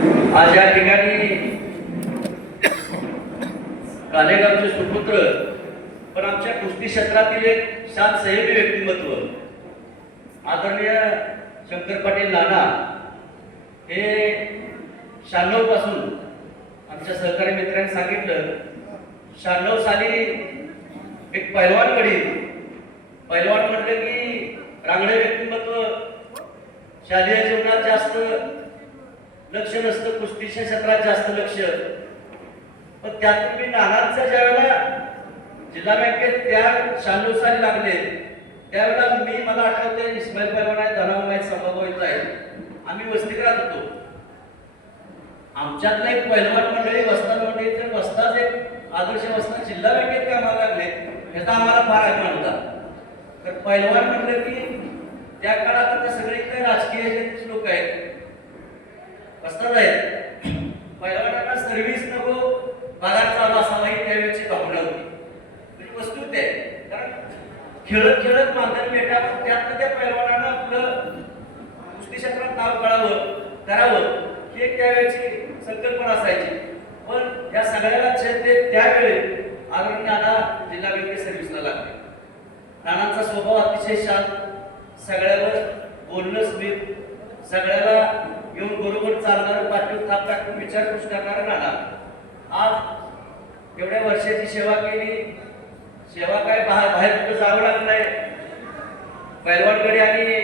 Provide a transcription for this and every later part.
आज या ठिकाणी कालेगावचे सुपुत्र पण आमच्या कुस्ती क्षेत्रातील एक शांत संयमी व्यक्तिमत्व. आदरणीय शंकर पाटील नाना हे शहाण्णवपासून आमच्या सहकारी मित्रांनी सांगितलं शहाण्णव साली एक पैलवान घडील. पैलवान म्हटलं की रांगडे व्यक्तिमत्व शालेय जीवनात जास्त लक्ष नसतं कुस्तीच्या क्षेत्रात जास्त लक्ष. पण त्यातून मी नानांचा ज्या वेळेला जिल्हा बँकेत त्या शहाण्णव लागले त्यावेळेला मी मला आठवते इस्माईल पैलवान आहे धनाव आहे. आम्ही वस्तीकरात होतो. आमच्यातला एक पैलवान मंडळी वस्ताद मंडळी तर वस्ताच एक आदर्श वस्ताद जिल्हा बँकेत कामाला लागले ह्याचा आम्हाला फार अभिमान होता. तर पैलवान म्हटलं की त्या काळात आता सगळीकडे राजकीय लोक आहेत. वस्ताद आहे पैलवानांना सर्व्हिस नको पगार चालू असावा ही त्यावेळेची भावना होती. म्हणजे वस्तू ते. कारण खेळत खेळत मानधन मिळतात त्यातनं त्या पैलवानानं आपलं कुस्ती क्षेत्रात नाव कळावं करावं ही एक त्यावेळेची संकल्पना असायची. पण या सगळ्याला छेद देत त्यावेळी आदरणीय नाना जिल्हा बँके सर्व्हिसला लागले. नानांचा स्वभाव अतिशय शांत सगळ्यावर बोलणं स्मित सगळ्याला घेऊन बरोबर चालणार पाठवून थाप टाकून विचारपूस करणारं राहणार आज एवढ्या वर्षाची सेवा केली. सेवा काय बाहेर बाहेर कुठं जावं लागलं नाही. पैलवानकडे आणि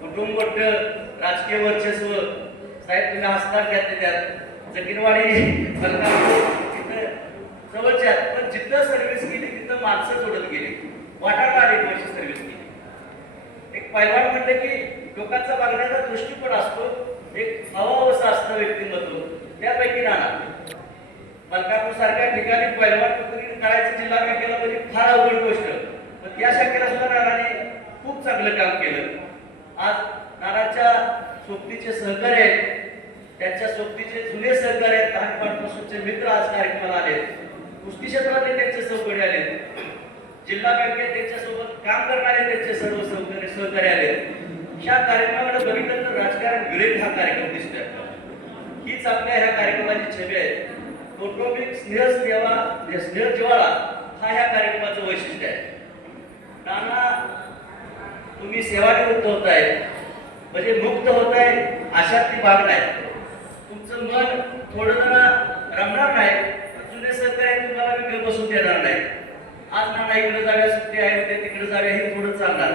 कुटुंब राजकीय वर्चस्व. साहेब तुम्ही हसणार घेतले त्यात. जकीनवाडी तिथं जवळच्या आहेत. पण जिथं सर्व्हिस केली तिथं माणसं जोडत गेली. वाटाणा आली वर्ष सर्व्हिस केली. एक पैलवान म्हटलं की लोकांचा बघण्याचा दृष्टिकोन असतो. एक अवावसा असतं व्यक्तिमत्व त्यापैकी नाना. मलकापूर सारख्या ठिकाणी पैलवान कुठेतरी करायचं जिल्हा बँकेला म्हणजे फार अवघड गोष्ट. पण त्या शाखेला सुद्धा नानाने खूप चांगलं काम केलं. आज नानाच्या सोबतीचे सहकार्य आहेत. त्यांच्या सोबतीचे जुने सहकार्य आहेत. लहानपणापासूनचे मित्र आज कार्यक्रमाला आले कुस्ती क्षेत्रातले त्यांचे सहकारी आले जिल्हा बँकेत त्यांच्यासोबत काम करणारे त्यांचे सर्व सहकारी सहकारी आले ह्या कार्यक्रमाकडे बघितलं तर राजकारण विरहित हा कार्यक्रम दिसतोय. हीच आपल्या ह्या कार्यक्रमाची छबी आहे. कौटुंबिक स्नेह सेवा म्हणजे स्नेह जिवाळा हा ह्या कार्यक्रमाचं वैशिष्ट्य आहे. नाना तुम्ही सेवानिवृत्त होत आहे म्हणजे मुक्त होत आहे अशातली भाग नाही. तुमचं मन थोडं जरा रमणार नाही. पण जुने सहकार्य तुम्हाला वेगळं बसून देणार नाही. आज नाना इकडे जाव्या सुट्टी आहे तिकडे जाव्या हे थोडं चालणार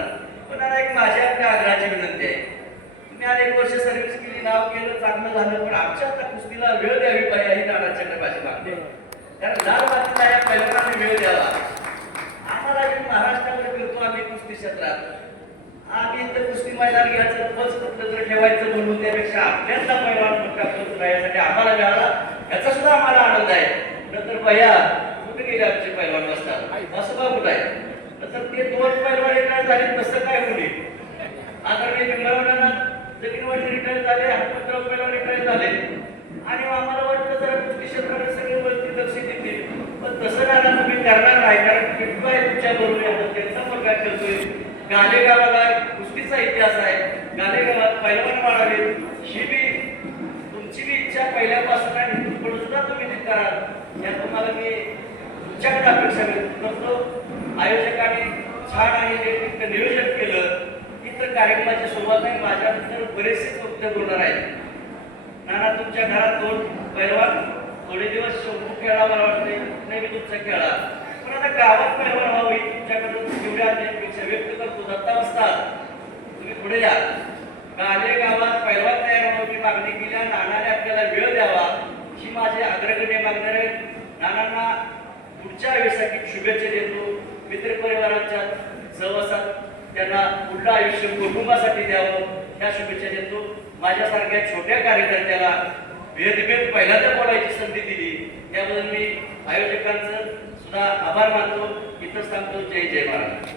पण नाना एक माझ्या आपल्या आग्रहाची विनंती आहे तुम्ही अनेक वर्ष सर्व्हिस केली नाव केलं चांगलं झालं पण आमच्या आता कुस्तीला वेळ द्यावी पाहिजे ही नानाच्याकडे माझी मागणी. कारण लाल मातीला या पहिल्यांदा वेळ द्यावा. आम्हाला मी महाराष्ट्रामध्ये फिरतो आम्ही कुस्ती क्षेत्रात. आम्ही इथं कुस्ती मैदान घ्यायचं बस कुठलं तर ठेवायचं म्हणून त्यापेक्षा आपल्यातला मैदान मोठा करत राहण्यासाठी आम्हाला मिळाला. याचा सुद्धा आम्हाला आनंद आहे. नंतर भैया कुठे गेले आमचे पैलवान बसतात? असं बा कुठं आहे? नंतर ते दोन पैलवान रिटायर झाले तसं काय होईल आदरणीय पिंपळवणांना रिटायर झाले हनुमंतराव पैलवान रिटायर झाले. आणि आम्हाला वाटलं जरा कृषी क्षेत्राकडे सगळे वरती लक्ष देते पण तसं नाना तुम्ही करणार नाही कारण किटू आहे तुमच्या बरोबर त्यांचा मुलगा करतोय गाले गावाला कुस्तीचा इतिहास आहे. गालेगावात पैलवान वाढावे ही बी तुमची बी इच्छा पहिल्यापासून आहे आणि सुद्धा तुम्ही ते कराल या तुम्हाला मी तुमच्याकडे अपेक्षा करतो. आयोजकांनी छान आणि नियोजन केलं. तर कार्यक्रमाची सुरुवात आहे माझ्याबद्दल बरेचसे वक्तव्य होणार आहेत. नाना तुमच्या घरात दोन पैलवान थोडे दिवस शोभू खेळा मला वाटते नाही मी तुमचा खेळा पण आता गावात पैलवान व्हावी तुमच्याकडून जेवढ्या अपेक्षा व्यक्त करतो. दत्ता असतात तुम्ही पुढे या गाले गावात पैलवान तयार व्हावी मागणी केल्या नानाने आपल्याला वेळ द्यावा ही माझी आग्रहणे मागणार आहे. नानांना पुढच्या आयुष्यासाठी शुभेच्छा देतो. मित्रपरिवाराच्या सहवासात त्यांना पुढलं आयुष्य कुटुंबासाठी द्यावं ह्या शुभेच्छा देतो. माझ्यासारख्या छोट्या कार्यकर्त्याला भेदभेद पहिल्यांदा बोलायची संधी दिली. त्याबद्दल मी आयोजकांचं सुद्धा आभार मानतो. इथंच सांगतो जय जय महाराज.